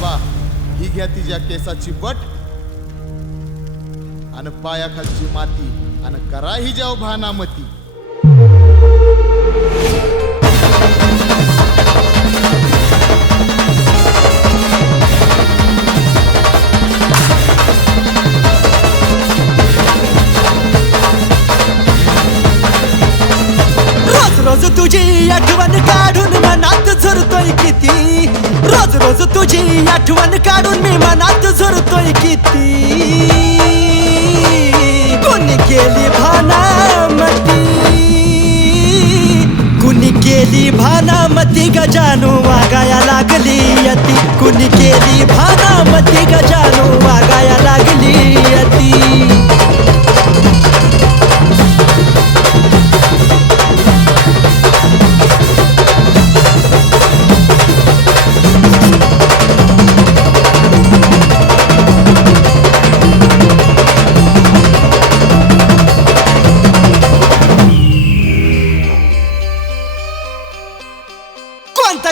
बाबा ही घ्या तिच्या केसाची बट आणि पायाखालची माती आणि करा ही जाव भानामती. रोज तुझी आठवण काढून मनात झुरतोय किती. रोज रोज तुझी आठवण काढून मी मनात झुरतोय किती. कुणी केली भानामती, कुणी केली भानामती गजानू वागाया लागली अती. कुणी केली भानामती गजानू वागाया लागली अती.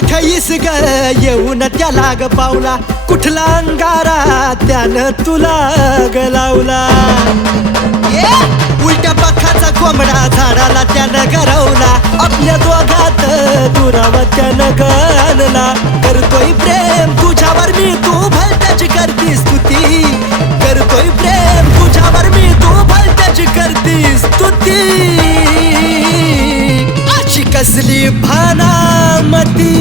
खैस ग येऊन त्याला ग पावला. कुठला अंगारा त्यानं तुला ग लावला. उलट्या पखाचा कोंबडा झाडाला त्यानं गरवला. आपल्या दोघात दुरावा त्यानं ग आणला. करतोय प्रेम तुझ्यावर मी, तू भलत्याची करतीस स्तुती. करतोय प्रेम तुझ्यावर मी, तू भलत्याची करतीस स्तुती. अशी कसली भानामती,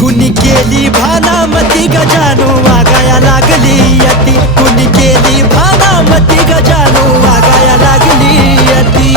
कुणी केली भानामती गजानू वागाया लागली अती. कुणी केली भानामती गजानू वागाया लागली अती.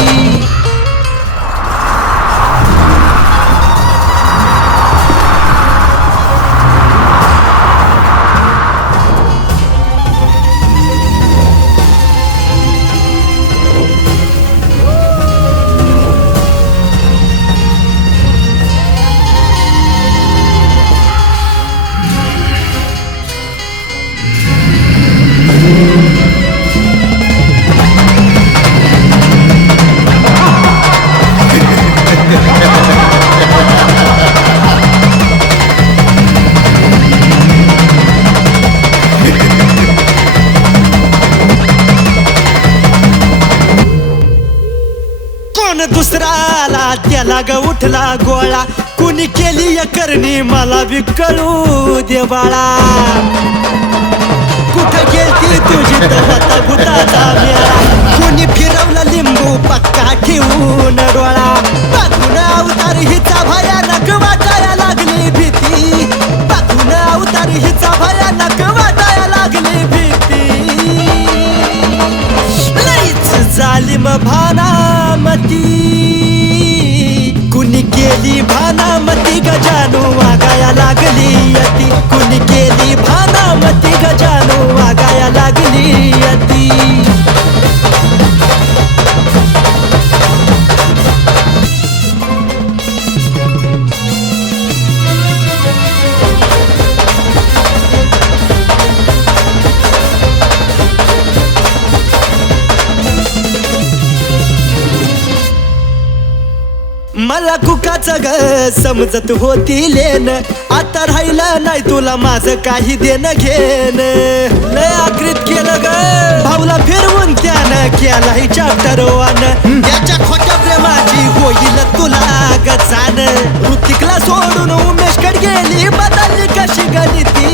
दुसराला त्याला ग उठला गोळा. कुणी केली करणी मला बी कळू दे बाळा. कुठं गेलती तुझी तर भूताचा मेळा. कुणी फिरवलं लिंबू पक्का ठेवून डोळा. बघून अवतार हिचा भयानक वाटायला लागली भीती. बघून अवतार हिचा भयानक वाटायला लागली भीती. लईच जालिम भानामती, कुणी केली भानामती गजानू वागाया लागली अती. कुणी केली भानामती गजानू वागाया लागली अती. मला कुकाचं ग समजत होती लेन. आता राहिलं नाही तुला माझं काही देणं घेण. लय आकृत केलं ग भाऊला फिरवून त्यानं केलाही चॅप्टर 1. याच्या खोट्या प्रेमाची होईल तुला ग जाण. ऋतिकला सोडून उमेशकडे गेली बदलली कशी गणिती.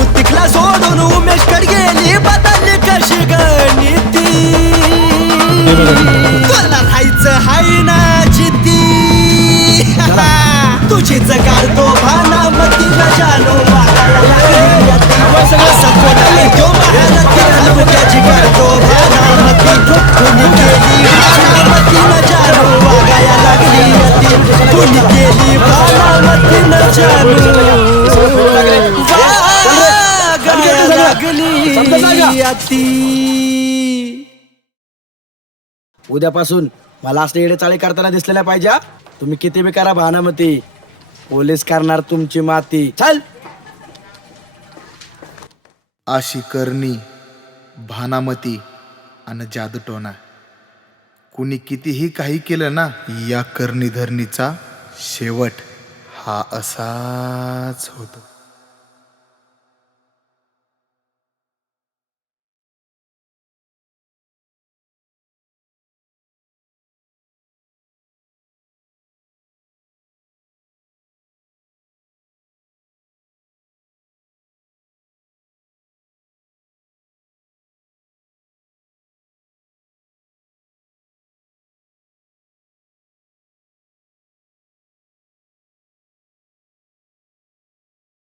ऋतिकला सोडून उमेशकडे गेली बदलली कशी गणिती. तुला राहायचं हाय ना जिती. तुझी जगाडतो भानामती गजानू वागाया लागली अती. असा कोणाला तो महारथी तालुक्याची करतो भानामती. कुणी केली भानामती गजानू वागाया लागली अती. कुणी केली भानामती गजानू वागाया लागली अती. उद्यापासून मला असं येडेचाळे करताना दिसलेल्या पाहिजे. तुम्ही किती बी करा भानामती, पोलीस करणार तुमची माती. चल. अशी करणी भानामती आणि जादूटोना कुणी कितीही काही केलं ना, या करणी धरणीचा शेवट हा असाच होतो.